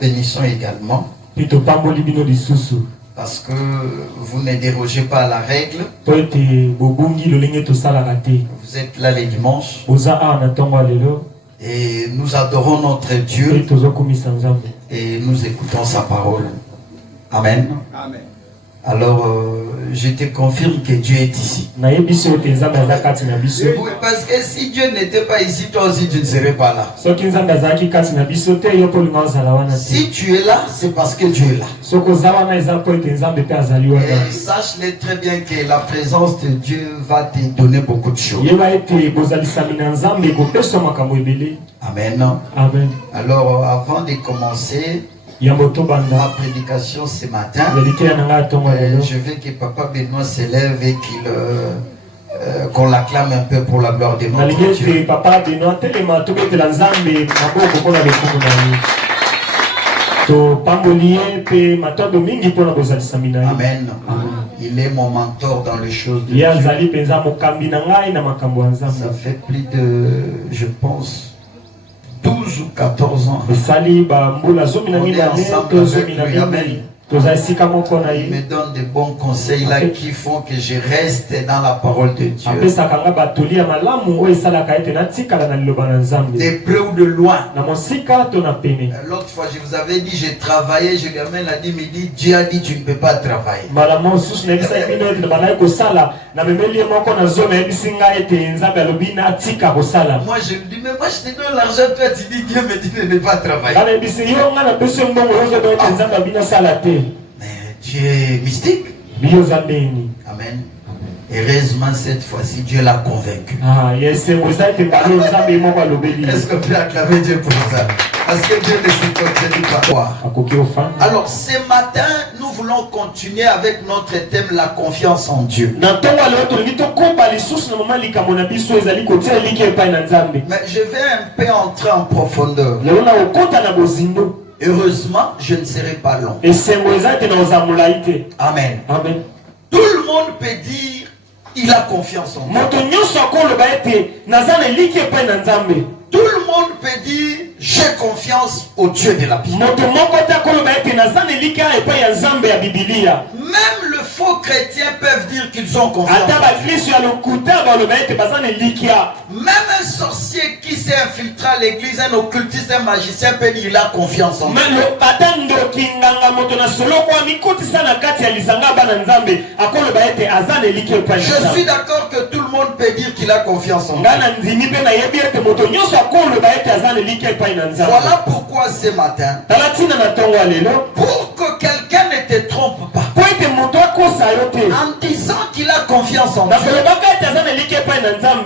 bénissons également. Parce que vous ne dérogez pas à la règle. Vous êtes là les dimanches. Et nous adorons notre Dieu. Et nous écoutons sa parole. Amen. Amen. Alors, je te confirme que Dieu est ici. Oui, parce que si Dieu n'était pas ici, toi aussi tu ne serais pas là. Si tu es là, c'est parce que Dieu est là. Et sache-le très bien que la présence de Dieu va te donner beaucoup de choses. Amen. Amen. Alors, avant de commencer ma prédication ce matin, je veux que Papa Benoît s'élève et qu'on l'acclame un peu pour la gloire de notre Dieu. Amen. Il est mon mentor dans les choses de Dieu. Ça fait plus de, je pense, 12 ou 14 ans. On est ensemble avec lui. Amen. Il me donne de bons conseils là qui font que je reste dans la parole de Dieu. De près ou de loin. L'autre fois, je vous avais dit, j'ai travaillé, je lui amène la dit, il dit, Dieu a dit, tu ne peux pas travailler. Moi, je lui dis, mais moi, je te donne l'argent, toi, tu dis, Dieu me dit de ne pas travailler. Mais Dieu est mystique. Amen. Heureusement, cette fois-ci, Dieu l'a convaincu. Est-ce qu'on peut acclamer Dieu pour ça? Parce que Dieu ne se contredit pas. Alors, ce matin, nous voulons continuer avec notre thème, la confiance en Dieu. Mais je vais un peu entrer en profondeur. Heureusement, je ne serai pas long. Amen. Amen. Tout le monde peut dire il a confiance en Dieu. Tout le monde peut dire j'ai confiance au Dieu de la Bible. Même le faux chrétien peuvent dire qu'ils ont confiance. Même un sorcier qui s'est infiltré à l'église, un occultiste, un magicien peut dire qu'il a confiance en Dieu. Je suis d'accord que tout le monde peut dire qu'il a confiance en Dieu. Voilà pourquoi ce matin, pour que quelqu'un ne te trompe pas, en disant qu'il a confiance en Dieu,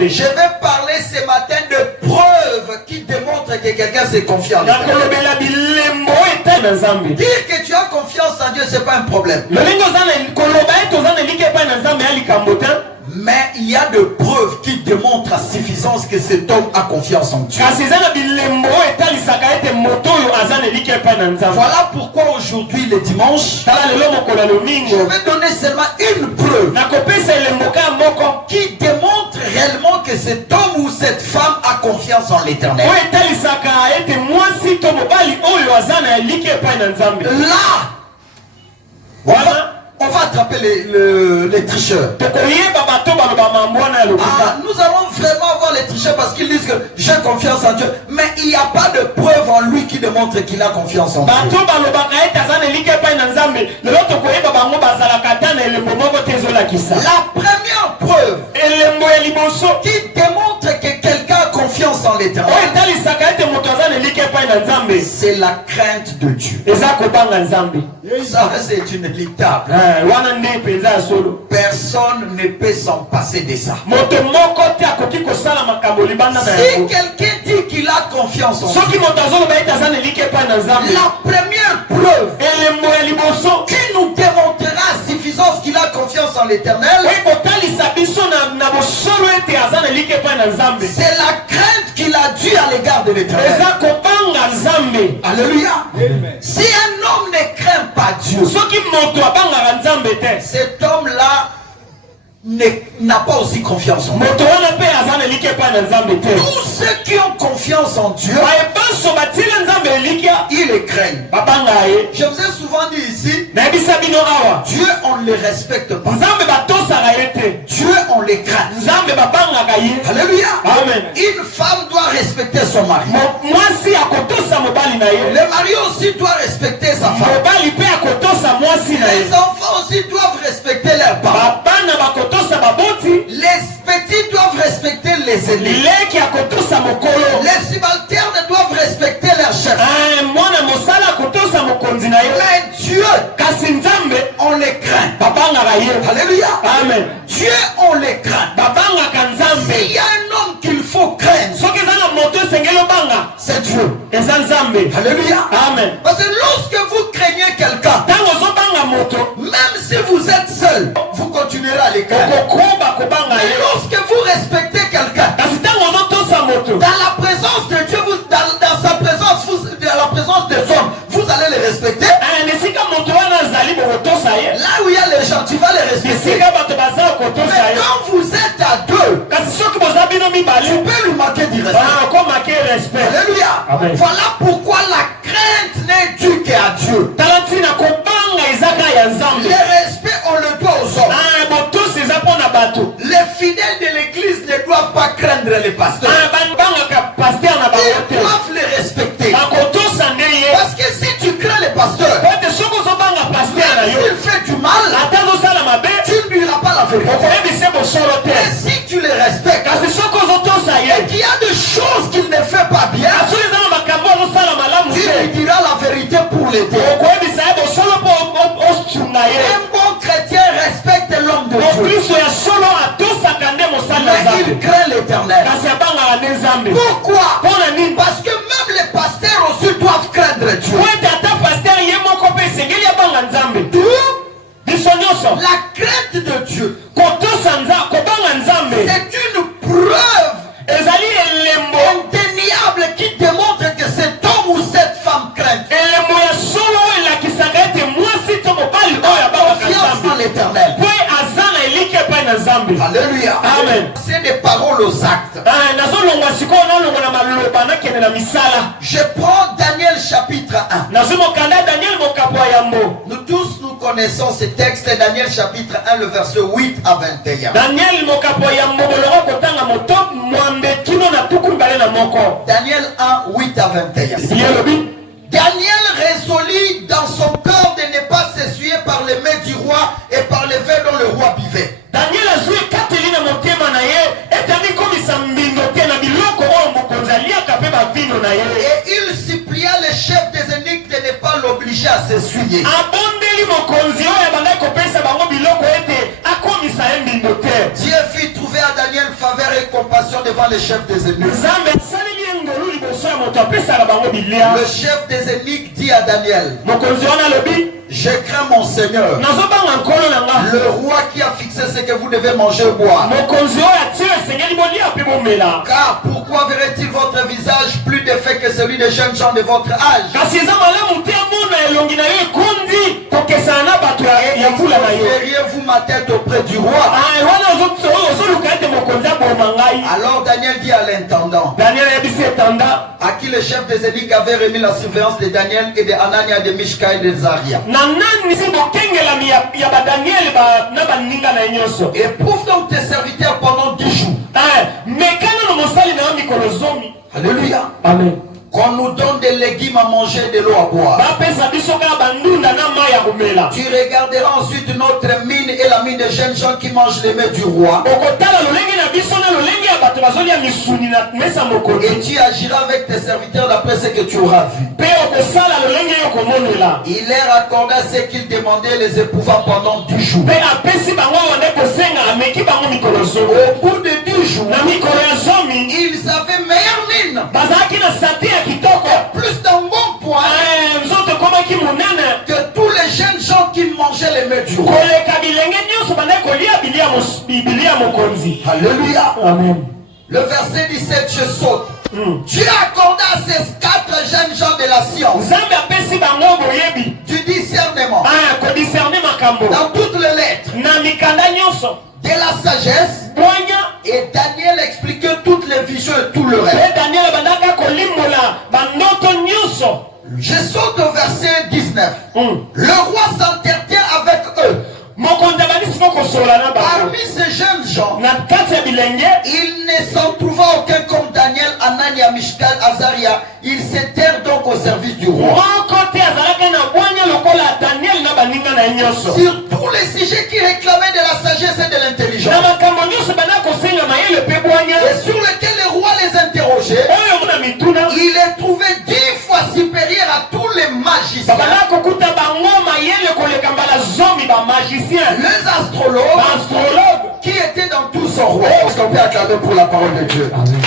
je vais parler ce matin de preuves qui démontrent que quelqu'un s'est confiant en Dieu. Dire que tu as confiance en Dieu, ce n'est pas un problème. Mais il y a de preuves qui démontrent à suffisance que cet homme a confiance en Dieu. Voilà pourquoi aujourd'hui, le dimanche, je vais donner seulement une preuve qui démontre réellement que cet homme ou cette femme a confiance en l'Éternel. Là, voilà. On va attraper les tricheurs. Nous allons vraiment avoir les tricheurs parce qu'ils disent que j'ai confiance en Dieu. Mais il n'y a pas de preuve en lui qui démontre qu'il a confiance en Dieu. La première preuve qui démontre que quelqu'un a confiance en l'Éternel, c'est la crainte de Dieu. Ça, c'est inéluctable. Personne ne peut s'en passer de ça. Si quelqu'un dit qu'il a confiance en Dieu, la première preuve qui nous démontrera à suffisance qu'il a confiance en l'Éternel, c'est la crainte qu'il a due à l'égard de l'Éternel. Alléluia. Si un homme ne craint pas Dieu, cet homme-là n'a pas aussi confiance en Dieu. Tous ceux qui ont confiance en Dieu, ils les craignent. Je vous ai souvent dit ici, Dieu on ne les respecte pas. Dieu on les craint. Alléluia. Amen. Une femme doit respecter son mari. Le mari aussi doit respecter sa femme. Les enfants aussi doivent respecter leurs parents. Les petits doivent respecter les aînés. Les subalternes doivent respecter leurs chefs. Mais Dieu, on les craint. Alléluia. Amen. Dieu, on les craint. S'il y a un homme qu'il faut craindre, c'est Dieu. Alléluia. Amen. Parce que lorsque vous craignez quelqu'un, même si vous êtes seul, vous continuerez à les craindre. Mais lorsque vous respectez quelqu'un, dans la présence de Dieu, dans sa présence, dans la présence des hommes, vous allez les respecter. Là où il y a les gens, tu vas les respecter. Mais quand vous êtes à deux, tu peux lui manquer du respect. Alléluia. Voilà pourquoi la crainte n'est due qu'à Dieu. Le respect, on le doit aux hommes. Les fidèles de l'église ne doivent pas craindre les pasteurs. Ils doivent les respecter. Parce que si tu crains les pasteurs, même s'il fait du mal, tu ne lui diras pas la vérité. Mais si tu les respectes, et qu'il y a des choses qu'il ne fait pas bien, tu lui diras la vérité pour l'aider. Un bon chrétien respecte l'homme de Dieu. Mais il craint l'Éternel. Pourquoi? Parce que même les pasteurs aussi doivent craindre Dieu. La crainte de Dieu, c'est une preuve indéniable qui démontre que cet homme ou cette femme craint. Confiance en l'Éternel. Alléluia. Amen. C'est des paroles aux actes. Je prends Daniel chapitre 1. Nous tous nous connaissons ce texte, Daniel chapitre 1, le verset 8 à 21. Daniel 1, 8 à 21. Daniel résolut dans son cœur de ne pas s'essuyer par les mains du roi et par les vins dont le roi buvait. Daniel a joué Katelina motema na ye etami komisa mbindo te na biloko oyo mokonzi aliaka pe bavino na ye. Et il supplia les chefs des eunuques de ne pas l'obliger à s'essuyer. Abondeli mokonzi oyo abandaki kopesa bango biloko ete akomisa ye mbindo te. Dieu fit trouver à Daniel faveur et compassion devant les chefs des eunuques. Nzambe asaleli ye ngolu liboso ya moto apesaka bango bilia. Le chef des eunuques dit à Daniel, mokonzi wana alobi, je crains mon Seigneur, le roi qui a fixé ce que vous devez manger ou boire. Car pourquoi verrait-il votre visage plus défait que celui des jeunes gens de votre âge? Verriez-vous ma tête auprès du roi? Alors Daniel dit à l'intendant, à qui le chef des eunuques avait remis la surveillance de Daniel et de Anania, de Mishka et de Zaria. Éprouve donc tes serviteurs pendant 10 jours. Alléluia. Amen. Qu'on nous donne des légumes à manger, de l'eau à boire. Tu regarderas ensuite notre mine et la mine des jeunes gens qui mangent les mets du roi. Et tu agiras avec tes serviteurs d'après ce que tu auras vu. Il leur accorda ce qu'ils demandaient, les éprouvant pendant 10 jours. Au bout de 10 jours, ils avaient meilleure mine. Plus d'un bon point que tous les jeunes gens qui mangeaient les mets du roi. Alléluia. Amen. Le verset 17, je saute. Dieu accorda à ces 4 jeunes gens de la science du discernement dans toutes les lettres de la sagesse. Et Daniel expliquait toutes les visions et tout le reste. Je saute au verset 19. Le roi s'entretient avec eux. Parmi ces jeunes gens, il ne s'en trouva aucun comme Daniel, Anania, Mishkal, Azaria. Ils s'étèrent donc au service du roi. Sur tous les sujets qui réclamaient de la sagesse et de l'intelligence, et sur lesquels le roi les interrogeait, il les trouvait 10 fois supérieurs à tous les magiciens, les astrologues qui étaient dans tout son roi. Est-ce qu'on peut acclamer pour la parole de Dieu? Amen.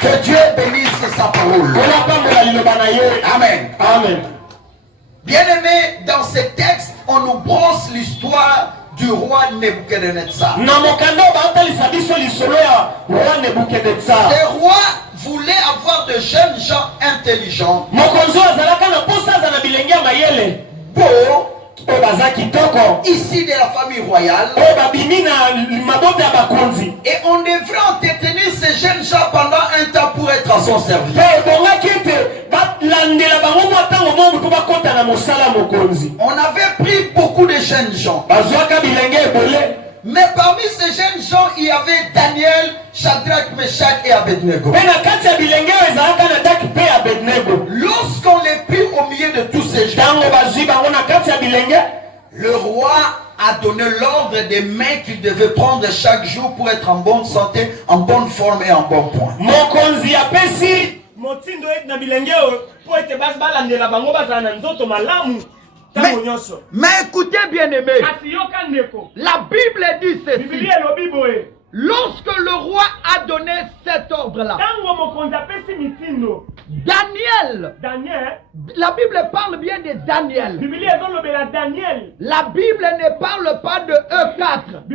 Que Dieu bénisse sa parole. Amen. Amen. Bien-aimés, dans ces textes, on nous brosse l'histoire du roi Nebuchadnezzar. Le roi voulait avoir de jeunes gens intelligents, beaux, ici de la famille royale, et on devrait entretenir ces jeunes gens pendant un temps pour être à son service. On avait pris beaucoup de jeunes gens, mais parmi ces jeunes gens, il y avait Daniel, Shadrach, Meshach et Abednego. Lorsqu'on les prit au milieu de tous ces gens, le roi a donné l'ordre des mains qu'il devait prendre chaque jour pour être en bonne santé, en bonne forme et en bon point. Mais écoutez bien aimé, la Bible dit ceci. Lorsque le roi a donné cet ordre-là, Daniel, la Bible parle bien de Daniel. La Bible ne parle pas de E4.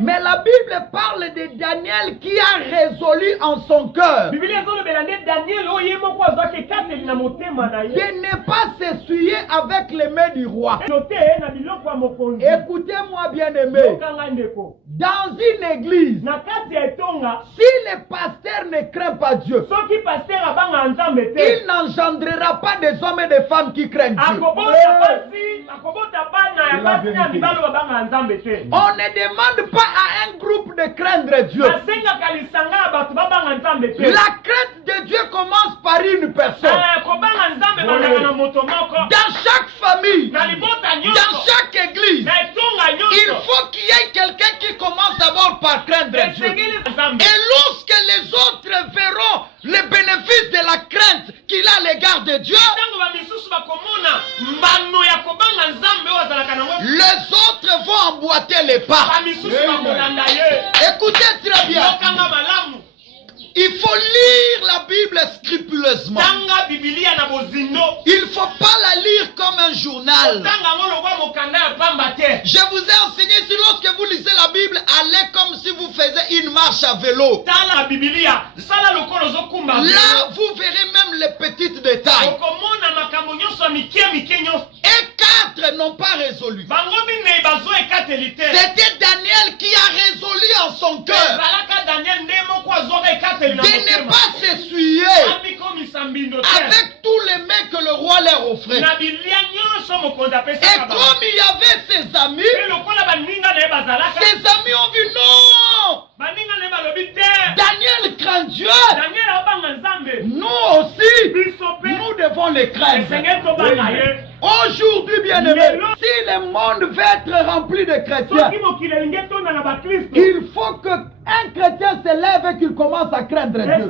Mais la Bible parle de Daniel qui a résolu en son cœur de ne pas s'essuyer avec les mains du roi. Écoutez-moi bien aimé. Dans une église, si le pasteur ne craint pas Dieu, il n'engendrera pas des hommes et des femmes qui craignent Dieu. On ne demande pas à un groupe de craindre Dieu. La crainte de Dieu commence par une personne. Dans chaque famille, dans chaque église, il faut qu'il y ait quelqu'un qui commence d'abord par craindre Dieu. Et lorsque les autres verront les bénéfices de la crainte qu'il a à l'égard de Dieu, les autres vont emboîter les pas. Écoutez très bien. Il faut lire la Bible scrupuleusement. Il ne faut pas la lire comme un journal. Je vous ai enseigné, si lorsque vous lisez la Bible, allez comme si vous faisiez une marche à vélo. Là, vous verrez même les petits détails. Et 4 n'ont pas résolu. C'était Daniel qui a résolu en son cœur de ne pas s'essuyer avec tous les mets que le roi leur offrait. Et comme il y avait ses amis ont vu non, Daniel craint Dieu. Nous aussi, nous devons les craindre. Aujourd'hui, bien aimé, si le monde veut être rempli de chrétiens, il faut qu'un chrétien se lève et qu'il commence à craindre Dieu.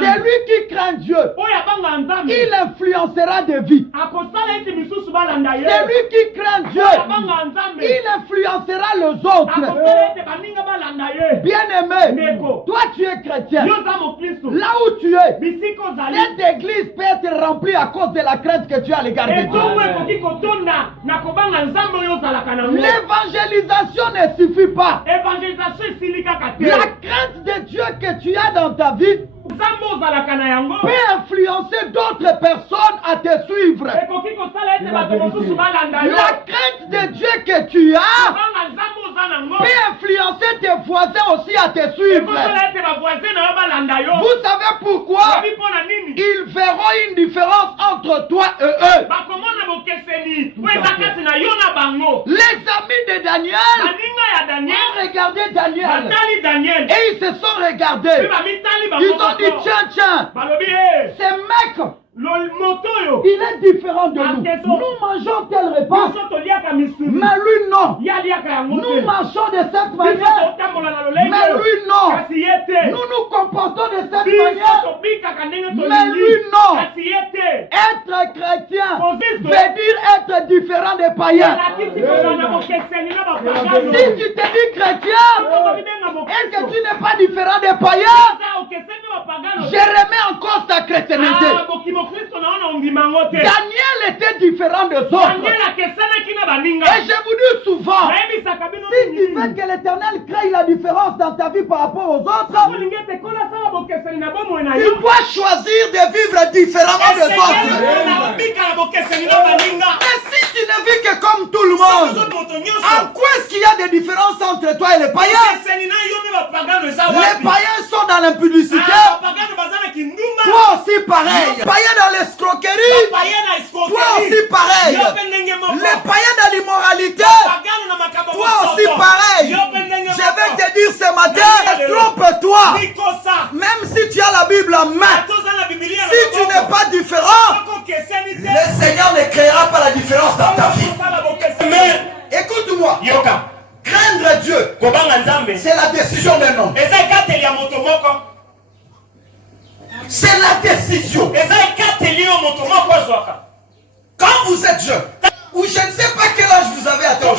C'est lui qui craint Dieu. Il influencera des vies. C'est lui qui craint Dieu. Il influencera les autres. Bien aimé, toi tu es chrétien. Là où tu es, cette église peut être remplie à cause de la crainte que tu as à l'égard de Dieu. L'évangélisation ne suffit pas. La crainte de Dieu que tu as dans ta vie peut influencer d'autres personnes à te suivre. La crainte de Dieu que tu as peut influencer tes voisins aussi à te suivre. Vous savez pourquoi? Ils verront une différence entre toi et eux. Les amis de Daniel ont regardé Daniel et ils se sont regardés. Ils ont dit tiens, ce mec, il est différent de nous. Nous mangeons tel repas, mais lui non. Nous marchons de cette manière, mais lui non. Nous nous comportons de cette manière, mais lui non. Être chrétien veut dire être différent des païens. Si tu te dis chrétien et que tu n'es pas différent des païens, je remets en cause ta chrétienté. Daniel était différent des autres. Et je vous dis souvent, si tu veux que l'Éternel crée la différence dans ta vie par rapport aux autres, tu dois choisir de vivre différemment des autres. Mais si tu ne vis que comme tout le monde, en quoi est-ce qu'il y a des différences entre toi et les païens? Les païens sont dans l'impudicité. Toi aussi pareil. Les païens dans l'escroquerie. Toi aussi pareil. Les païens dans l'immoralité. Toi aussi pareil. Je vais te dire ce matin, trompe-toi. Même si tu as la Bible en main, si tu n'es pas différent, le Seigneur ne créera pas la différence dans ta vie. Mais écoute-moi. Craindre Dieu, c'est la décision d'un homme. C'est la décision. Quand vous êtes jeune, ou je ne sais pas quel âge vous avez atteint,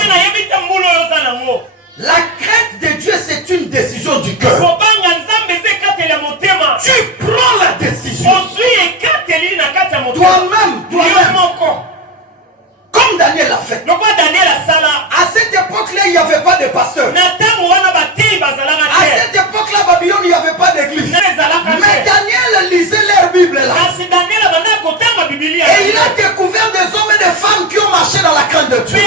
la crainte de Dieu, c'est une décision du cœur. Tu prends la décision. Toi-même. Comme Daniel l'a fait. À cette époque-là, il n'y avait pas de pasteur. À cette époque-là, Babylone, il n'y avait pas d'église. Mais Daniel lisait leur Bible là. Et il a découvert des hommes et des femmes qui ont marché dans la crainte de Dieu.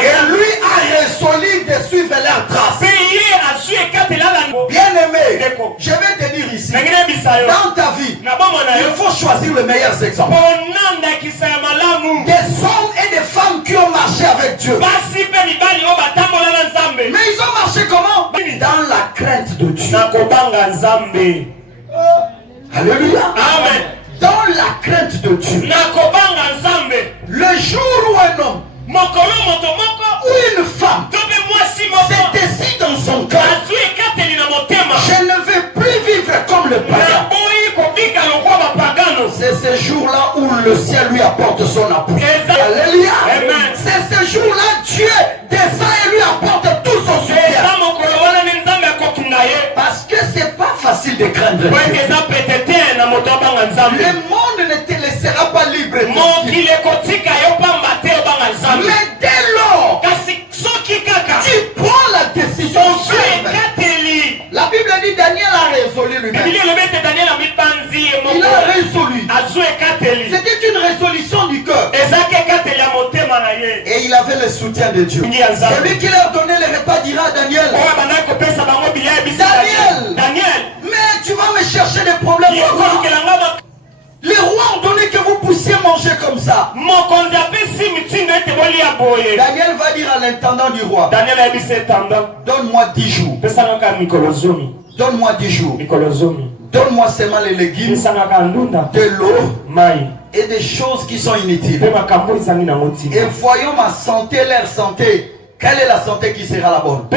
Et lui a résolu de suivre leurs traces. Bien aimé, je vais te dire ici, dans ta vie, il faut choisir les meilleurs exemples. Des hommes et des femmes qui ont marché avec Dieu. Mais ils ont marché comment? Dans la crainte de Dieu. Alléluia. Amen. Dans la crainte de Dieu. Le jour où un homme ou une femme se décide dans son cœur, je ne veux plus vivre comme le païen, c'est ce jour-là où le ciel lui apporte son appui. Alléluia. C'est ce jour-là Dieu descend et lui apporte tout son soutien. Parce que c'est pas facile de craindre Dieu. Le monde ne te laissera pas libre. Mais dès lors, tu prends la décision. La Bible dit Daniel a résolu lui-même. Il a résolu. C'était une résolution du cœur. Et il avait le soutien de Dieu. Celui qui leur donnait les repas dira à Daniel, Daniel, mais tu vas me chercher des problèmes. Les rois ont donné que vous puissiez manger comme ça. Daniel va dire à l'intendant du roi, donne-moi 10 jours. Donne-moi 10 jours. Donne-moi seulement les légumes, de l'eau et des choses qui sont inutiles. Et voyons ma santé, leur santé. Quelle est la santé qui sera la bonne?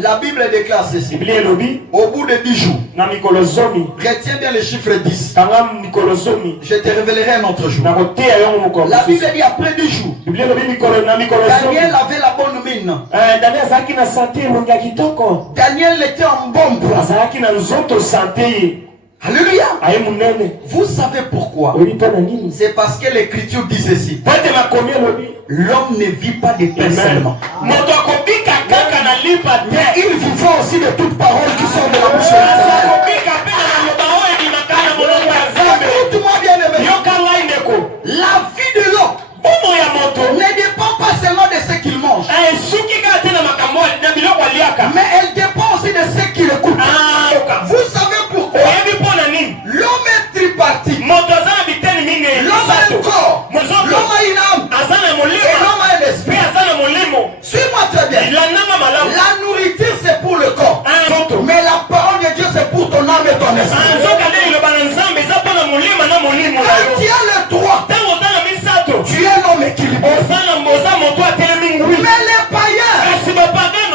La Bible déclare ceci. Au bout de 10 jours, retiens bien le chiffre 10. Je te révélerai un autre jour. La Bible dit après 10 jours, Daniel avait la bonne mine. Daniel était en bon point. Alléluia. Vous savez pourquoi? C'est parce que l'écriture dit ceci. L'homme ne vit pas de pain seulement, mais il vivra aussi de toutes paroles qui sont de la bouche de l'Éternel. Mais elle dépend aussi de ceux qui l'écoutent. Vous savez pourquoi? L'homme est tripartite. L'homme a un corps. L'homme a une âme. Et l'homme a un esprit. Suis-moi très bien. La nourriture c'est pour le corps. Mais la parole de Dieu c'est pour ton âme et ton esprit. Quand tu as le droit, tu es l'homme équilibré. Mais les païens,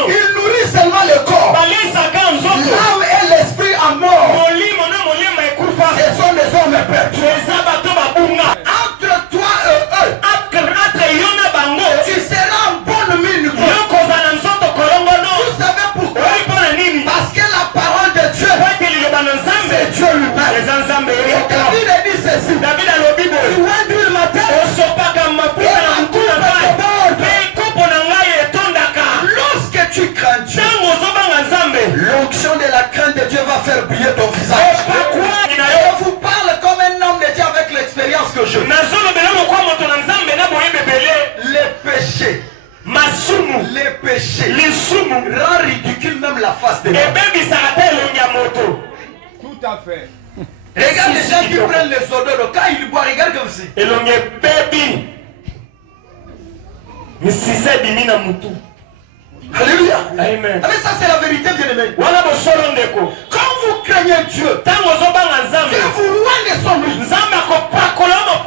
ils nourrissent seulement le corps. L'âme et l'esprit à mort. Ce sont des hommes perdus. Entre toi et eux, tu seras en bonne mine. Vous savez pourquoi? Parce que la parole de Dieu, c'est Dieu lui-même. Et David a dit ceci. Tu induis le matin. Lorsque tu crains Dieu, l'onction de la crainte de Dieu va faire briller ton visage. Je vous parle comme un homme de Dieu avec l'expérience que je. Les péchés rend ridicule même la face de l'homme. Tout à fait. Regarde les gens qui prennent les odeurs, quand ils boivent, regarde comme si. Alléluia. Amen. Mais ça c'est la vérité, bien aimé. Quand vous craignez Dieu, Dieu vous loin de son nom.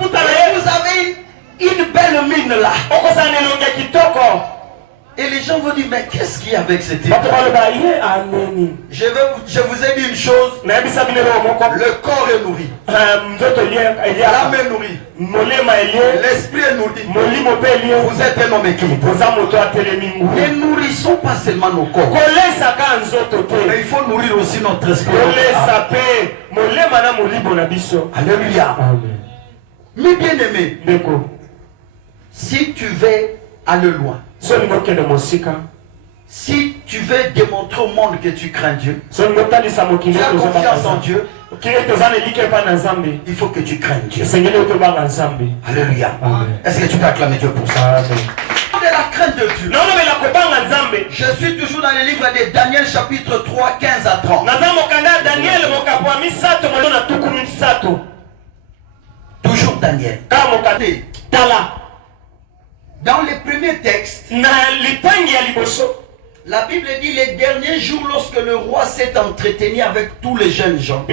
Vous avez une belle mine là. Et les gens vont dire, mais qu'est-ce qu'il y a avec cette église? Je vous ai dit une chose. Le corps est nourri. L'âme est nourrie. L'esprit est nourri. Vous êtes un homme équilibré. Ne nourrissons pas seulement nos corps. Mais il faut nourrir aussi notre esprit. Alléluia. Mais bien aimé, si tu veux aller loin, si tu veux démontrer au monde que tu crains Dieu, tu as confiance en Dieu, il faut que tu craignes Dieu. Alléluia. Est-ce que tu peux acclamer Dieu pour ça? De la crainte de Dieu. Je suis toujours dans le livre de Daniel chapitre 3, 15 à 30. Toujours Daniel. Dans les premiers textes, la Bible dit les derniers jours lorsque le roi s'est entretenu avec tous les jeunes gens,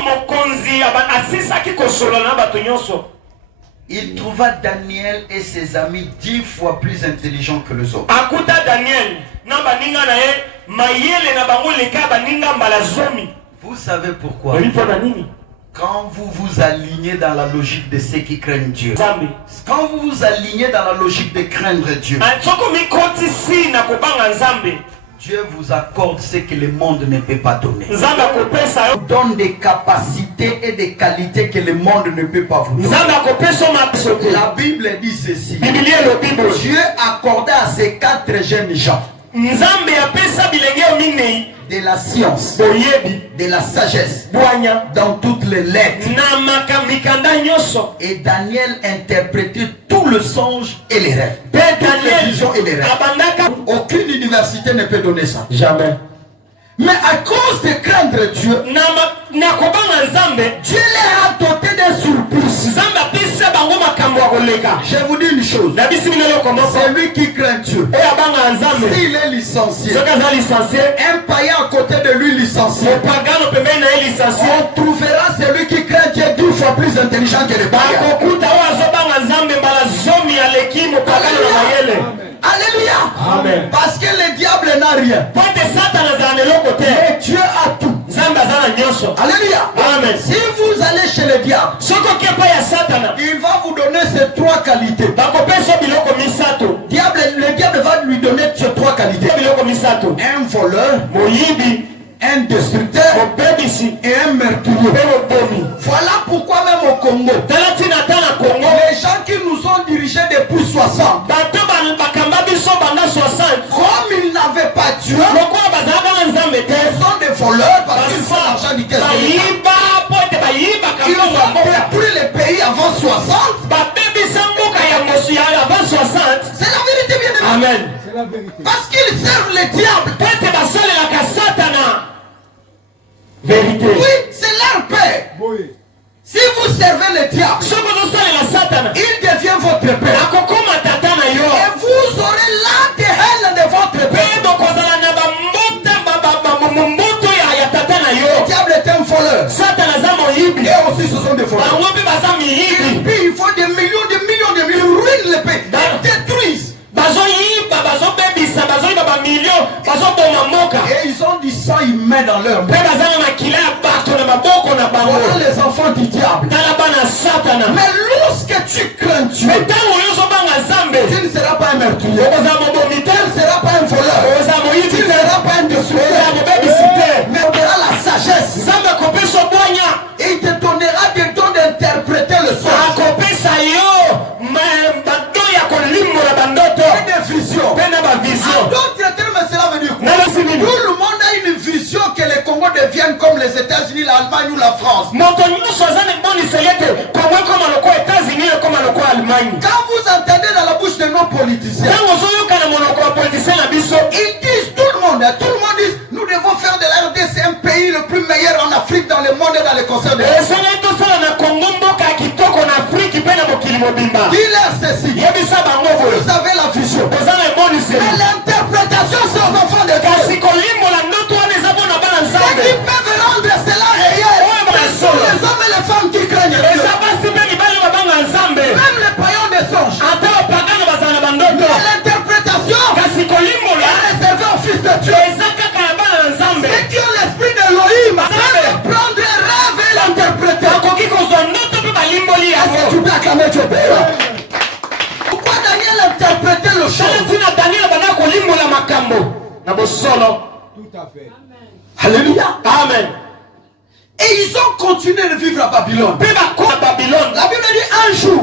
il trouva Daniel et ses amis 10 fois plus intelligents que les autres. Vous savez pourquoi? Quand vous vous alignez dans la logique de ceux qui craignent Dieu, quand vous vous alignez dans la logique de craindre Dieu, Dieu vous accorde ce que le monde ne peut pas donner. Il vous donne des capacités et des qualités que le monde ne peut pas vous donner. La Bible dit ceci. Dieu accordait à ces 4 jeunes gens de la science, de la sagesse, dans toutes les lettres. Et Daniel interprétait tout le songe et les rêves, toutes les visions et les rêves. Aucune université ne peut donner ça. Jamais. Mais à cause de craindre Dieu, Dieu les a dotés d'un surplus. Je vous dis une chose. C'est lui qui craint Dieu. S'il est licencié, un païen à côté de lui licencié, on trouvera celui qui craint Dieu 10 fois plus intelligent que le païen. Alléluia. Amen. Parce que le diable n'a rien. Mais Dieu a tout. Alléluia. Amen. Si vous allez chez le diable, il va vous donner ces 3 qualités. Le diable va lui donner ces 3 qualités. Un voleur, un destructeur et un meurtrier. Voilà pourquoi même au Congo, les gens qui nous ont dirigés depuis 60, comme ils n'avaient pas Dieu, ils sont des voleurs parce qu'ils font l'argent du caisse. Ils ont détruit les pays avant 60. C'est la vérité, bien aimé. Amen. C'est la vérité. Parce qu'ils servent le diable. Vérité. Oui, c'est leur père. Oui. Si vous servez le diable, il devient votre père. Et vous aurez la haine de votre père. Le diable est un voleur. Et aussi ce sont des voleurs. Et puis il faut des millions. Ils ruinent le pays. Ils détruisent. Et ils ont du sang humain dans leur main. Voilà les enfants du diable. Mais lorsque tu crains Dieu, tu ne seras pas un meurtrier. Tu ne seras pas un voleur. Tu ne seras pas un destructeur. Mais tu auras la sagesse. Et il te donnera des dons d'interpréter le son. Et des visions. En d'autres termes, cela veut dire quoi? Tout le monde a une vision que le Congo devienne comme les États-Unis, l'Allemagne ou la France. Quand vous entendez dans la bouche de nos politiciens, ils disent, tout le monde dit, nous devons faire de la RDC un pays le plus meilleur en Afrique, dans le monde et dans les concerts de dis-leur ceci, vous avez la vision, mais l'interprétation sur les enfants de Dieu, ceux qui peuvent rendre cela réel, ce sont les hommes et les femmes qui craignent Dieu. Même les païens des songes. Mais l'interprétation est réservée aux fils de Dieu. Ceux qui ont l'esprit d'Elohim peuvent prendre un rêve et l'interpréter. Est-ce que tu peux acclamer Dieu? Pourquoi Daniel interprétait le chant? Tout à fait. Alléluia. Amen. Et ils ont continué de vivre à Babylone. La Bible dit un jour,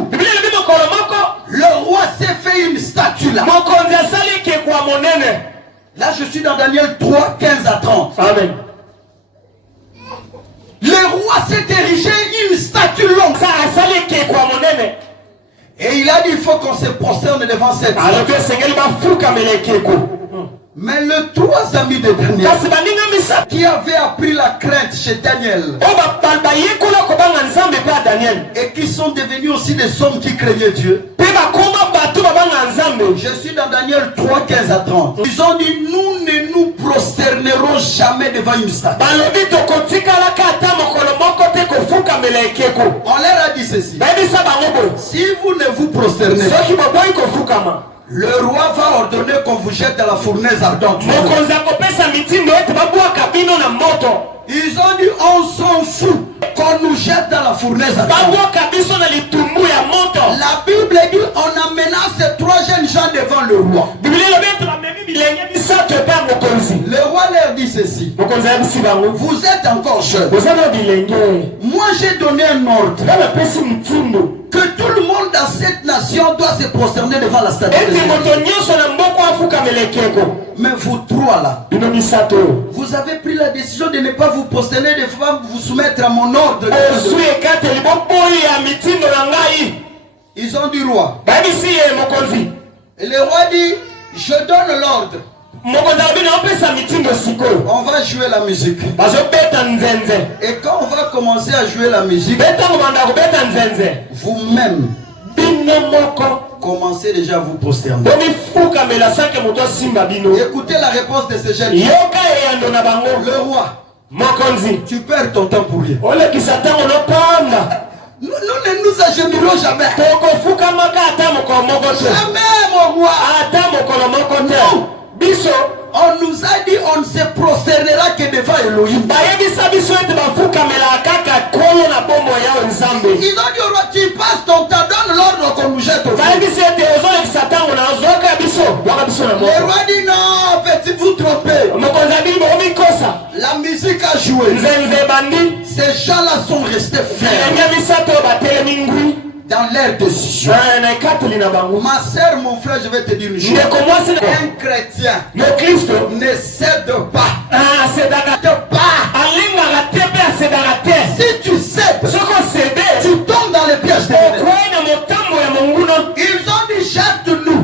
le roi s'est fait une statue là. Là je suis dans Daniel 3, 15 à 30. Amen. Le roi s'est érigé une statue longue. Et il a dit il faut qu'on se prosterne devant cette statue. Mais le trois amis de Daniel qui avaient appris la crainte chez Daniel et qui sont devenus aussi des hommes qui craignaient Dieu. Je suis dans Daniel 3, 15 à 30. Ils ont dit nous ne nous prosternerons jamais devant une statue. On leur a dit ceci. Si vous ne vous prosternez, le roi va ordonner qu'on vous jette dans la fournaise ardente. Ils ont dit on s'en fout qu'on nous jette dans la fournaise ardente. La Bible dit on amena ces trois jeunes gens devant le roi. Le roi leur dit ceci. Vous êtes encore jeunes. Moi j'ai donné un ordre que tout le monde dans cette nation doit se prosterner devant la statue. Mais vous trois là, vous avez pris la décision de ne pas vous prosterner devant vous soumettre à mon ordre. Ils ont dit roi. Et le roi dit je donne l'ordre. On va jouer la musique. Et quand on va commencer à jouer la musique, vous-même commencez déjà à vous prosterner. Écoutez la réponse de ces jeunes. Le roi, tu perds ton temps pour rien. Nous ne nous agenouillerons jamais. Jamais, mon roi. On nous a dit on ne se prosternera que devant Elohim. Ils ont dit au roi, tu passes ton temps, donne l'ordre qu'on nous jette au feu. Le roi dit non, petit, vous trompez. La musique a joué. Ces gens-là sont restés fermes dans leur décision. Ma soeur, mon frère, je vais te dire une chose. Un chrétien ne cède pas. Si tu cèdes, tu tombes dans les pièges de l'ennemi. Ils ont dit jette-nous.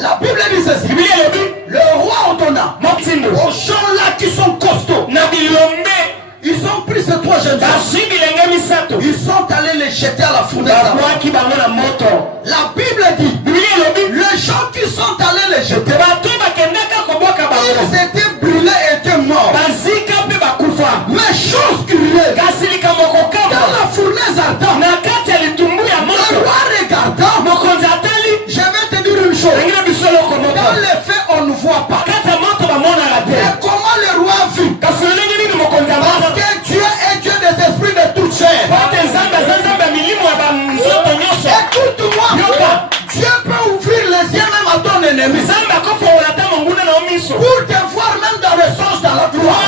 La Bible dit ceci. Le roi ordonna aux gens là qui sont costauds pris ces 3 jeunes gens. Ils sont allés les jeter à la fournaise. La Bible dit, les gens qui sont allés les jeter, ils étaient brûlés et étaient morts. Mais chose curieuse, dans la fournaise ardente, le roi regardant, je vais te dire une chose, dans les faits on ne voit pas. Et comment le roi a vu? Parce que Dieu est Dieu des esprits de toute chair. Écoute-moi, Dieu peut ouvrir les yeux même à ton ennemi pour te voir même dans le sens de la gloire.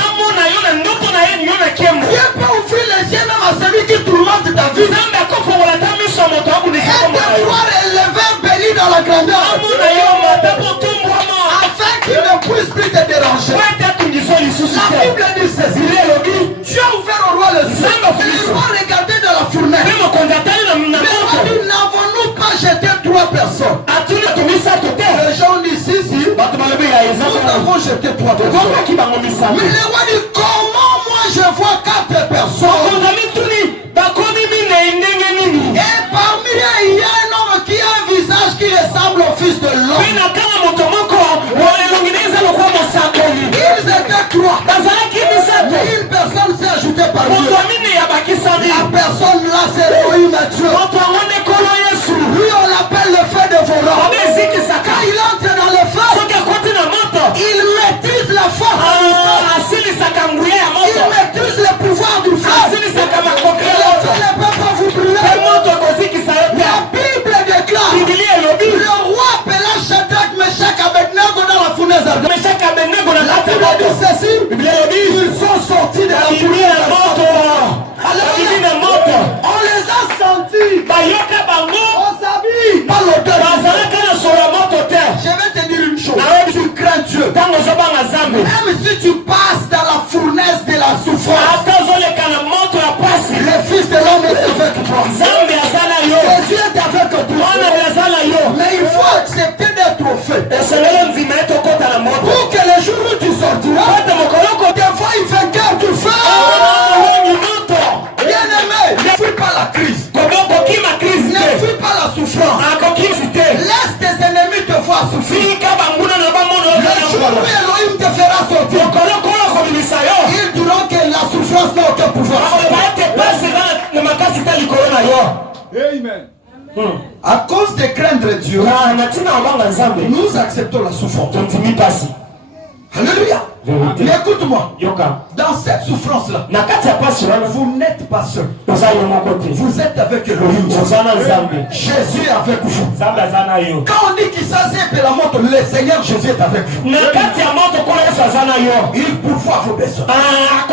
Dieu peut ouvrir les yeux même à celui qui tourmente ta vie et te voir élevé, béni dans la grandeur, afin qu'il ne puisse plus te déranger. La Bible dit ceci, Dieu a ouvert au roi le ciel, le roi regardait dans la fournaise. Mais n'avons-nous pas jeté 3 personnes? Les gens disent si, nous avons jeté 3 personnes. Mais le roi dit, comment moi je vois 4 personnes? Et parmi eux il y a un homme qui a un visage qui ressemble au fils de l'homme. Ils étaient 3. Une personne s'est ajoutée par Dieu. La personne là c'est Elohim Dieu. Lui on l'appelle le feu dévorant. Quand il entre dans le feu, il maîtrise la force. Il maîtrise le pouvoir du feu. Le feu ne peut pas vous brûler. La Bible déclare, le roi appela Shadrach, Meshach, Abednego dans la fournaise ardente. La Bible dit ceci, ils sont sortis de la fournaise ardente. On les a sentis. On s'habille par l'odeur. Je vais te dire une chose. Tu crains Dieu. Même si tu passes dans la fournaise de la souffrance, le Fils de l'homme est avec toi. Jésus est avec toi. Mais il faut accepter d'être au feu. Pour que le jour où tu sortiras, des fois il fait cœur du feu. Bien-aimé, ne fuis pas la crise. Ne fuis pas la souffrance. Laisse tes ennemis te voir souffrir. Le jour où Elohim te fera sortir, ils diront que la souffrance n'a aucun pouvoir. Amen. À cause de craindre Dieu, nous acceptons la souffrance. Alléluia. Mais écoute-moi, dans cette souffrance-là, vous n'êtes pas seul. Vous êtes avec Elohim. Jésus est avec vous. Quand on dit qu'il s'assied de la montre, le Seigneur Jésus est avec vous. Il pourvoit vos besoins.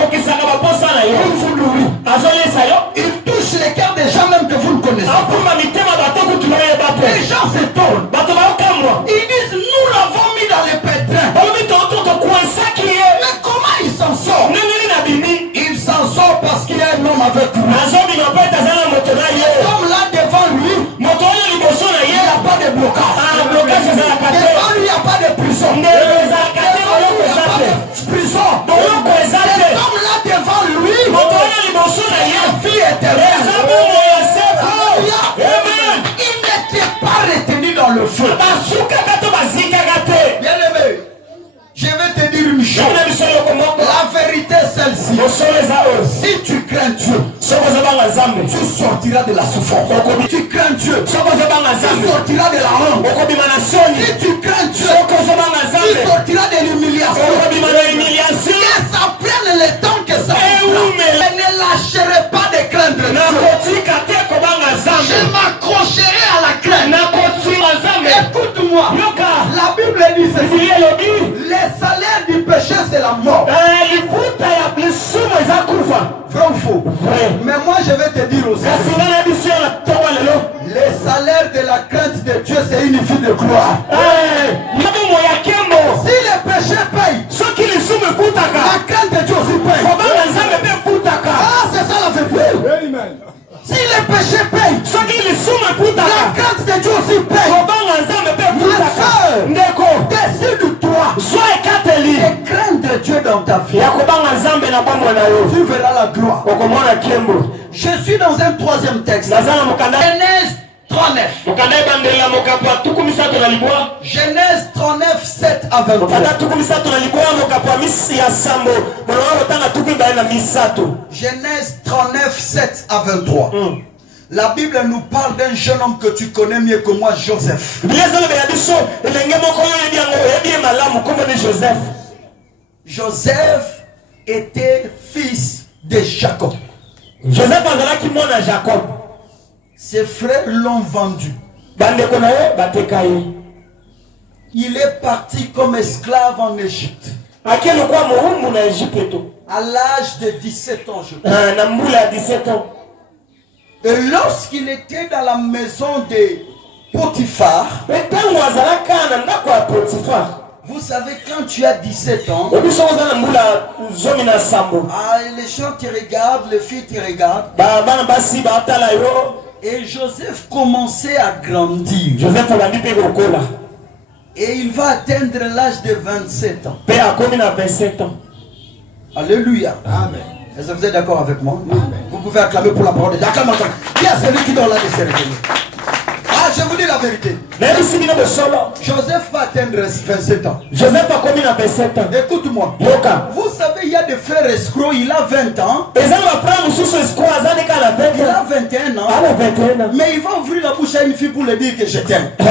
Il vous nourrit. Il touche les cœurs des gens même que vous ne connaissez pas. Les gens s'étonnent. Ils disent, nous l'avons mis dans les pétrins. Mais comment il s'en sort? Il s'en sort parce qu'il y a un homme avec lui. L'homme là devant lui, il n'y a pas de blocage. Devant lui, il n'y a pas de prison. Devant lui, il n'y a pas de prison. Cet homme là devant lui, la vie éternelle. Il n'était pas retenu dans le feu. Bien-aimé, je vais te dire une chose. La vérité est celle-ci. Si tu crains Dieu, tu sortiras de la souffrance. Tu crains Dieu, tu sortiras de la honte. Si tu crains Dieu, tu sortiras de l'humiliation. Que ça prenne le temps que ça prend. Je ne lâcherai pas de craindre Dieu. Je m'accrocherai à la crainte. Écoute-moi. La Bible dit ceci. Les salaires du péché c'est la mort. Vrai ou faux? Mais moi je vais te dire aussi, les salaires de la crainte de Dieu c'est une vie de gloire. Si le péché paye, la crainte de Dieu aussi paye. Ah, c'est ça la vérité. Si le péché paye, la crainte de Dieu aussi paye. Ma soeur, décide-toi de craindre Dieu dans ta vie. tu verras la gloire. Je suis dans un troisième texte. Genèse 39. Genèse 39, 7 à 23. Genèse 39, 7 à 23. La Bible nous parle d'un jeune homme que tu connais mieux que moi, Joseph. Joseph était fils de Jacob. Ses frères l'ont vendu. Il est parti comme esclave en Égypte. À l'âge de 17 ans, je crois. Et lorsqu'il était dans la maison de Potiphar, vous savez, quand tu as 17 ans, les gens te regardent, les filles te regardent. Et Joseph commençait à grandir. Et il va atteindre l'âge de 27 ans. Alléluia. Amen. Est-ce que vous êtes d'accord avec moi? Amen. Vous pouvez acclamer pour la parole de Dieu. Acclamez. Qui est celui qui donne la décérémonie? Ah, je vous dis la vérité. Joseph va atteindre 27 ans. Écoute-moi. Vous savez, il y a des frères escrocs, il a 20 ans. Il a 21 ans. Mais il va ouvrir la bouche à une fille pour lui dire que je t'aime. Mais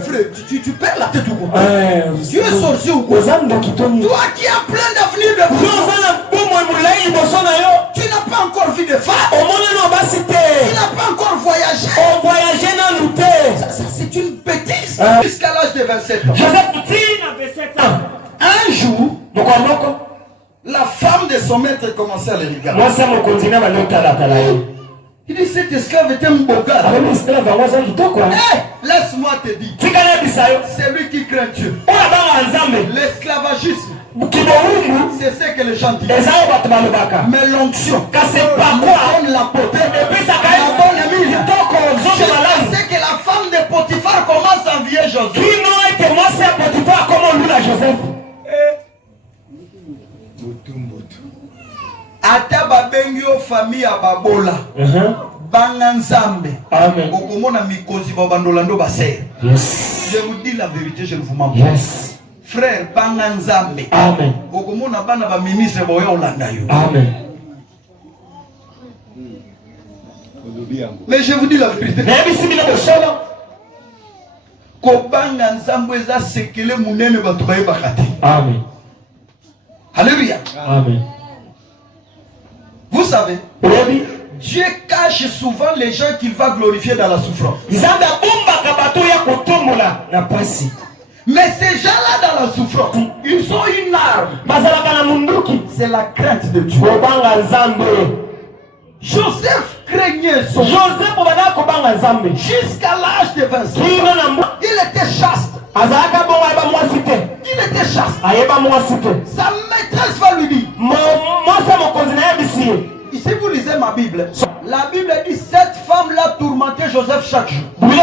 frère, tu perds la tête ou quoi? Tu es sorcier ou quoi? Toi qui as plein d'avenir de vous. Tu n'as pas encore vu de femmes. Tu n'as pas encore voyagé. Ça c'est une bêtise. Jusqu'à l'âge de 27 ans. Un jour, la femme de son maître commençait à le regarder. Il dit, cet esclave était un beau gars. Laisse-moi te dire. C'est lui qui craint Dieu. L'esclavagisme, c'est ce que les gens disent. Mais l'onction, c'est pas quoi la beauté. Je sais que la femme de Potiphar commence à envier Joseph. Ata babengio famille ya babola. Banga nzambe. Amen. Okomona mikozi babandolando baser. Yes. Je vous dis la vérité, je ne vous mens pas. Yes. Frère, banga nzambe. Amen. Okomona bana ba ministre boyo olanda yo. Amen. Mais je vous dis la vérité. Kobanga nzambe eza sekele munene batu baye bakate. Amen. Alléluia. Amen. Vous savez, Dieu cache souvent les gens qu'il va glorifier dans la souffrance. Mais ces gens-là dans la souffrance, ils ont une arme. C'est la crainte de Dieu. Joseph craignait son Dieu jusqu'à l'âge de 25 ans. Il était chaste. Il était chaste. Sa maîtresse va lui dire. Ici vous lisez ma Bible. La Bible dit cette femme-là tourmentait Joseph chaque jour. Dis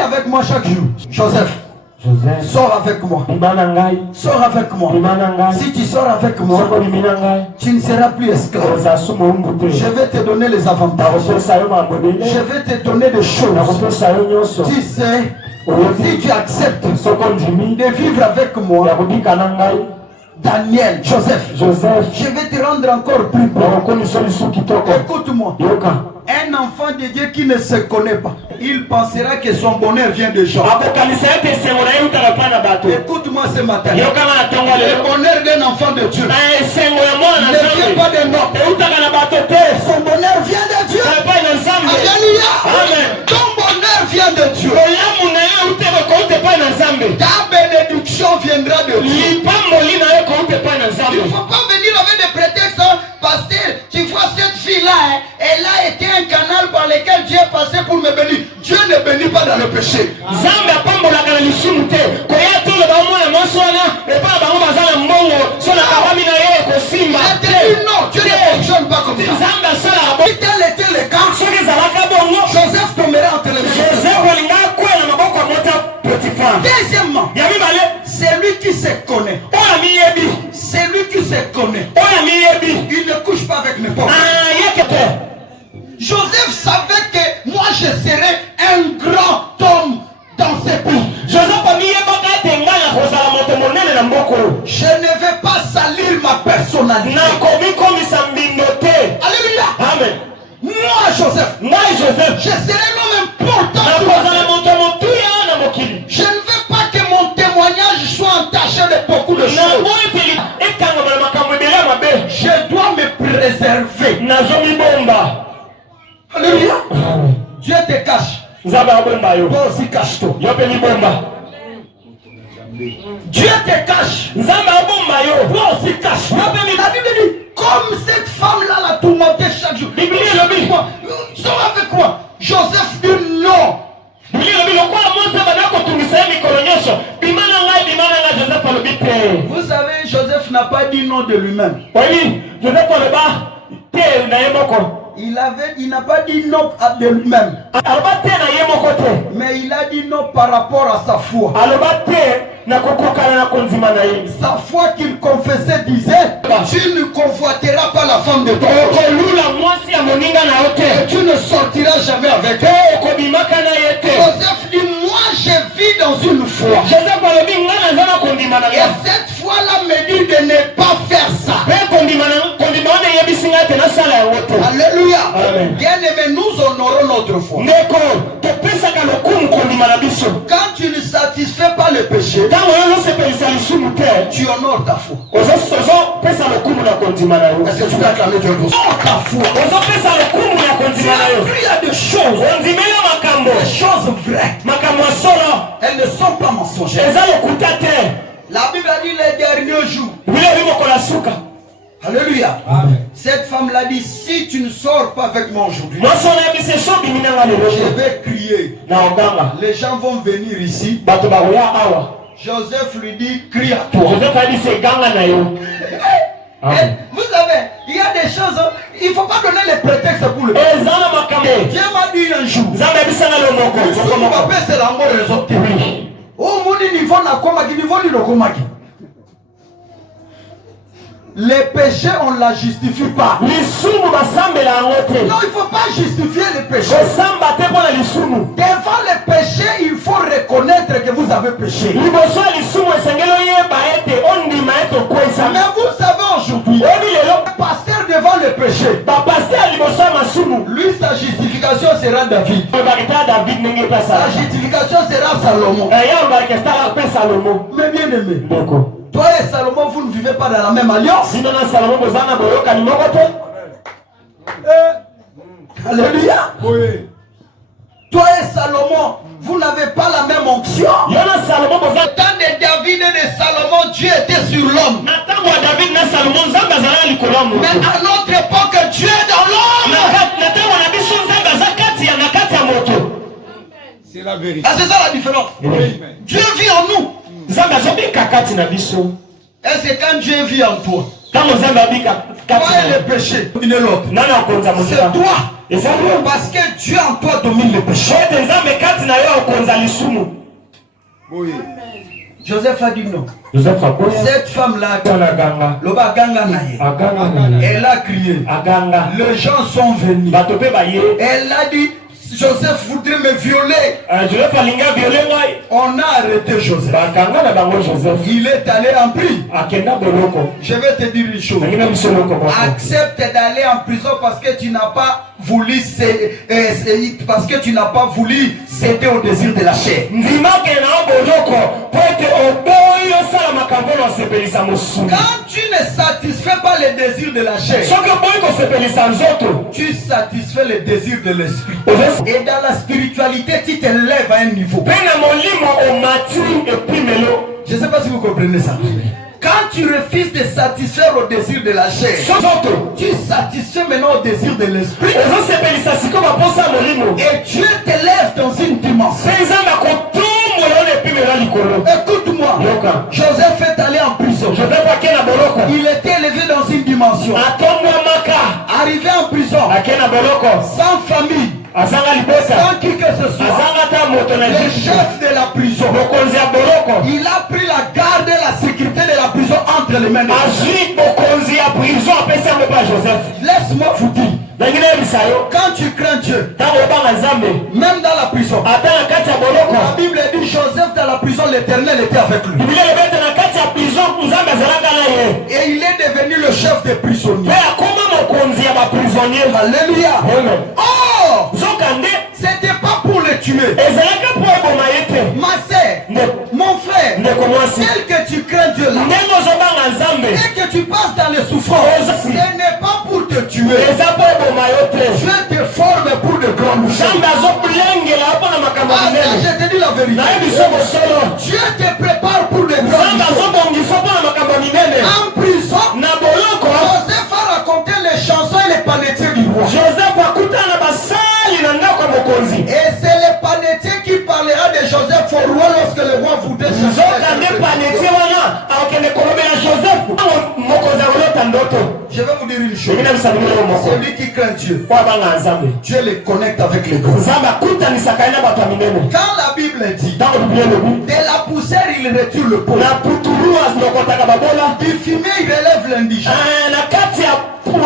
avec moi chaque jour. Joseph. Sors avec moi. Sors avec moi. Si tu sors avec moi, tu ne seras plus esclave. Je vais te donner les avantages. Je vais te donner des choses. Tu sais, si tu acceptes de vivre avec moi, Daniel, Joseph, je vais te rendre encore plus beau. Écoute-moi. Un enfant de Dieu qui ne se connaît pas, il pensera que son bonheur vient de gens. Écoute-moi ce matin. Le bonheur d'un enfant de Dieu ne vient pas d'un homme. Son bonheur vient de Dieu. Alléluia. Ton bonheur vient de Dieu. Ta bénédiction viendra de Dieu. Il ne faut pas venir avec des prétextes. Pasteur, tu vois cette fille-là, elle a été un canal par lequel Dieu est passé pour me bénir. Dieu ne bénit pas dans le péché. Je te dis non, Dieu ne fonctionne pas comme ça. Si tel était le cas, Joseph tomberait entre les mains. Deuxièmement, c'est lui C'est lui qui se connaît. Il ne couche pas avec n'importe qui. Joseph savait que moi je serais un grand homme dans ce pays. Je ne vais pas salir ma personnalité. Alléluia. Amen. Moi Joseph, je serai l'homme important. Je ne veux pas que mon témoignage soit entaché de beaucoup de choses. Je dois me préserver. Alléluia. Dieu te cache. Toi aussi cache-toi. Dieu te cache. Toi aussi cache. La Bible dit, comme cette femme-là l'a tourmenté chaque jour. Sors avec moi. Joseph dit non. Vous savez, Joseph n'a pas dit non de lui-même. Il n'a pas dit non de lui-même. Mais il a dit non par rapport à sa foi. Sa foi qu'il confessait disait, tu ne convoiteras pas la femme de ton prochain. Tu ne sortiras jamais avec elle. Joseph dit, moi je vis dans une foi. Et cette foi-là me dit de ne pas faire ça. Alléluia. Bien aimé, nous honorons notre foi. Quand tu ne satisfais pas le péché, tu honores ta foi. Est-ce que tu peux acclamer Dieu pour ça? Ta foi. Tu as pris à des choses vraies. Elles ne sont pas mensongères. La Bible a dit les derniers jours. Alléluia. Amen. Cette femme l'a dit, si tu ne sors pas avec moi aujourd'hui, je vais crier. Les gens vont venir ici. Joseph lui dit, crie à toi. Vous savez, il y a des choses, il ne faut pas donner les prétextes pour le Dieu m'a dit un jour, c'est l'amour des autres. Les péchés, on ne la justifie pas. Non, il ne faut pas justifier les péchés. Devant les péchés, il faut reconnaître que vous avez péché. Mais vous savez aujourd'hui, le pasteur devant le péché, lui sa justification sera David. Sa justification sera Salomon. Mais bien aimé, toi et Salomon, vous ne vivez pas dans la même alliance. Alléluia. Oui. Toi et Salomon, vous n'avez pas la même onction. Au temps de David et de Salomon, Dieu était sur l'homme. Mais à notre époque, Dieu est dans l'homme. C'est la vérité. Ah, c'est ça la différence. Oui. Dieu vit en nous. Est-ce que quand Dieu vit en toi, toi et le péché, c'est toi. Parce que Dieu en toi domine le péché. Oui. Joseph a dit non. Cette femme-là, elle a crié. Les gens sont venus. Elle a dit, Joseph voudrait me violer. On a arrêté Joseph. Il est allé en prison. Je vais te dire une chose. Accepte d'aller en prison parce que tu n'as pas voulu céder au désir de la chair. Quand tu ne satisfais pas les désirs de la chair, tu satisfais les désirs de l'esprit. Et dans la spiritualité, tu t'élèves à un niveau. Je ne sais pas si vous comprenez ça. Quand tu refuses de satisfaire au désir de la chair, tu satisfais maintenant au désir de l'esprit. Et Dieu t'élève dans une dimension. Écoute-moi. Joseph est allé en prison. Il était élevé dans une dimension. Arrivé en prison, sans famille, sans qui que ce soit, le chef de la prison, il a pris la garde et la sécurité de la prison entre entre les mains de Joseph. Laisse-moi vous dire. Quand tu crains Dieu, même dans la prison, la Bible dit Joseph dans la prison, l'Éternel était avec lui. Et il est devenu le chef des prisonniers. Alléluia. Oh, c'était pas pour le tuer. Ma sœur, mon frère, tel que tu crains Dieu là, et que tu passes dans les souffrances, ce n'est pas pour te tuer. Dieu te forme pour de grandes choses. Je te dis la vérité. Dieu te prépare pour de grandes choses. En prison, Joseph a raconté les chansons et les panetiers du roi. Et c'est les panetiers qui parlera de Joseph au roi lorsque le roi voudrait chercher. Je vais vous dire une chose. Celui qui craint Dieu, Dieu les connecte avec les grands. Quand la Bible dit de la poussière il retire le pot, du fumier il relève l'indigent, pour le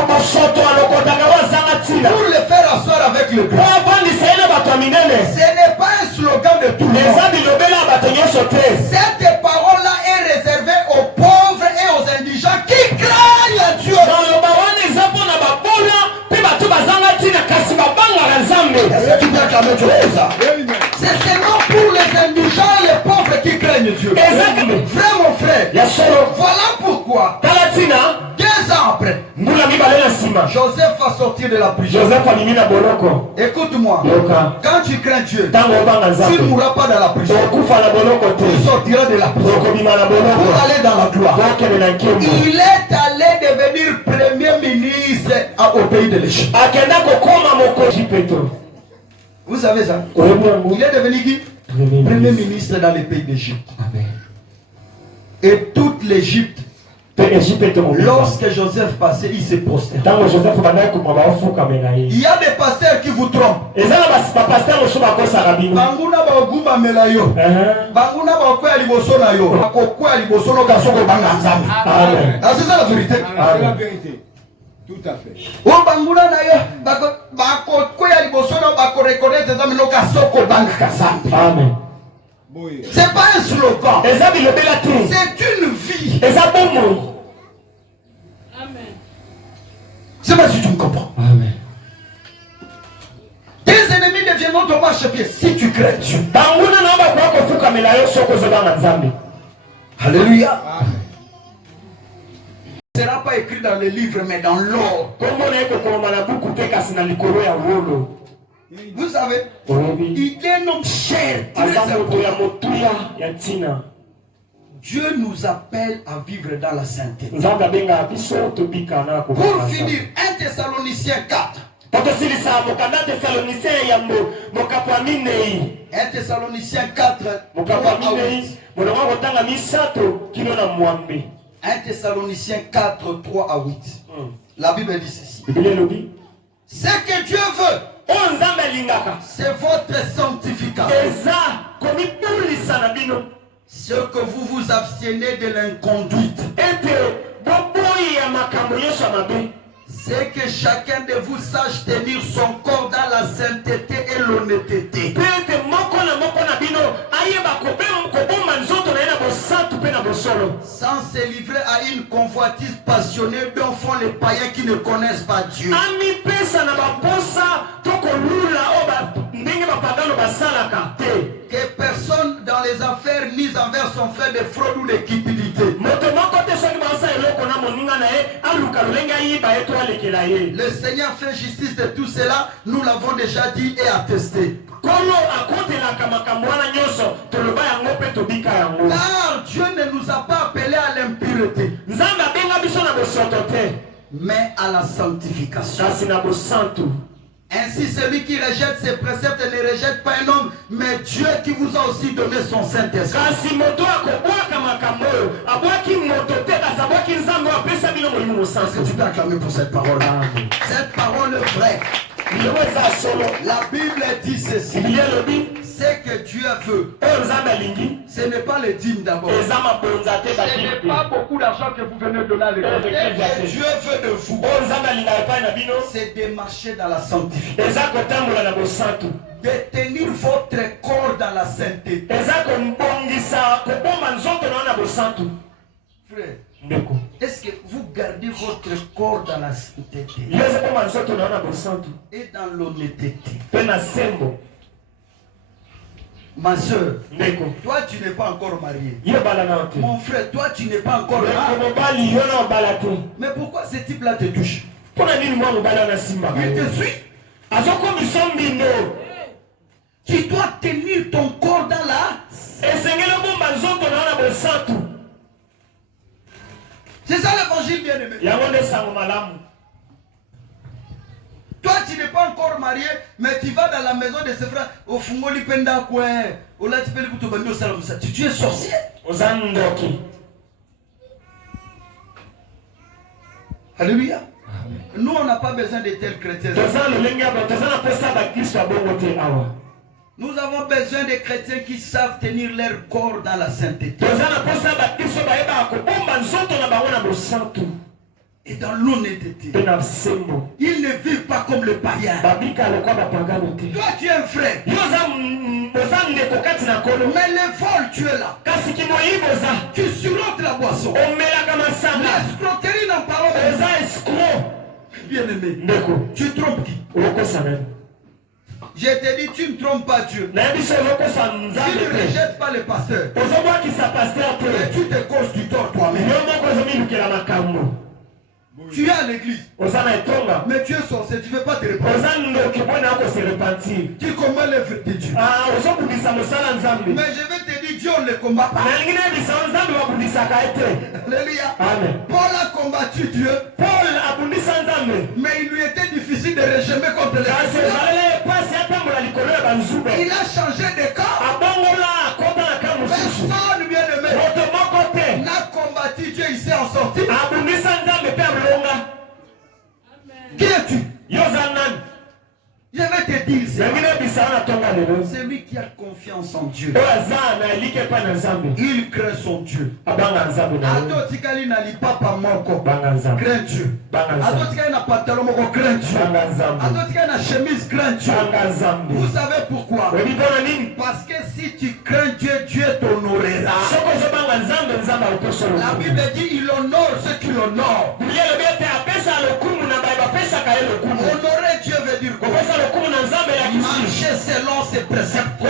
faire asseoir avec le grand. Ce n'est pas un slogan de tout le monde. Cette parole-là est réservée aux pauvres et aux indigents qui craignent à Dieu. C'est seulement pour les indigents et les pauvres qui craignent Dieu. Frère, mon frère, voilà pourquoi 2 ans après, Joseph va sortir de la prison. Écoute-moi, quand tu crains Dieu, tu ne mourras pas dans la prison. Tu sortiras de la prison pour aller dans la gloire. Il est allé devenir premier ministre au pays de l'Égypte. Vous savez ça? Il est devenu qui? Premier ministre dans les pays d'Égypte. Et toute l'Égypte, lorsque Joseph passait, il s'est prosterné. Il y a des pasteurs qui vous trompent. C'est ça la vérité. C'est la vérité. Tout à fait. Amen. C'est pas un slogan. C'est une vie. Amen. C'est pas si tu me comprends. Amen. Tes ennemis deviendront ton marchepied si tu crains Dieu. Alléluia. Amen. Ce ne sera pas écrit dans les livres mais dans l'or. Vous savez, il est un homme cher. Dieu nous appelle à vivre dans la sainteté. Pour finir, 1 Thessaloniciens 4. 1 Thessaloniciens 4, 3 à 8. 1 Thessaloniciens 4, 3 à 8. La Bible dit ceci. Ce que Dieu veut, c'est votre sanctification. Ce que vous vous abstiennez de l'inconduite. C'est que chacun de vous sache tenir son corps dans la sainteté et l'honnêteté. Sans se livrer à une convoitise passionnée dont font les païens qui ne connaissent pas Dieu. Que personne dans les affaires mise envers son frère de fraude ou de cupidité. Le Seigneur fait justice de tout cela, nous l'avons déjà dit et attesté. Car Dieu ne nous a pas appelés à l'impureté, mais à la sanctification. Ainsi, celui qui rejette ses préceptes ne rejette pas un homme, mais Dieu qui vous a aussi donné son Saint-Esprit. Est-ce que tu peux acclamer pour cette parole? Cette parole est vraie. La Bible dit ceci. C'est que Dieu veut. Ce n'est pas les dîmes d'abord. Ce n'est pas beaucoup d'argent que vous venez donner à l'église. Ce que Dieu veut de vous, c'est de marcher dans la sanctification. De tenir votre corps dans la sainteté. Frère, est-ce que vous gardez votre corps dans la sainteté et dans l'honnêteté? Ma soeur, toi tu n'es pas encore marié. Mon frère, toi tu n'es pas encore marié. Mais pourquoi ce type-là te touche? Il te suit. Tu dois tenir ton corps dans la. C'est ça l'évangile, bien-aimé. Toi, tu n'es pas encore marié, mais tu vas dans la maison de ses frères. Au Fungoli Penda quoi? Tu es sorcier. Alléluia. Nous, on n'a pas besoin de tels chrétiens. Nous avons besoin de chrétiens qui savent tenir leur corps dans la sainteté. Et dans l'honnêteté. Ils ne vivent pas comme les païens. Toi, tu es un frère. Mais les vols, tu es là. Tu surroutes la boisson. L'escroquerie n'en parle pas. Bien-aimé, tu trompes qui? Je te dis, tu ne trompes pas Dieu. Tu ne rejettes pas le pasteur. Mais tu te causes du tort toi-même. Tu es à l'église, mais tu es sorcier, tu ne veux pas te repentir. Tu combats l'œuvre de Dieu. Mais je vais te dire, Dieu ne le combat pas. Alléluia. Paul a combattu Dieu, mais il lui était difficile de rejeter contre les chrétiens. Il a changé de camp. Personne, bien-aimé, n'a combattu Dieu, il s'est en sorti. Qui es-tu? Je vais te dire, c'est lui qui a confiance en Dieu. Il craint son Dieu. Atotikali na lipapa moko, craint Dieu. Atotikali na pantalon moko, craint Dieu. Atotikali na chemise, craint Dieu. Vous savez pourquoi? Parce que si tu crains Dieu, Dieu t'honorera. La Bible dit il honore ceux qui l'honorent. Honorer Dieu veut dire quoi? Marcher selon ses préceptes.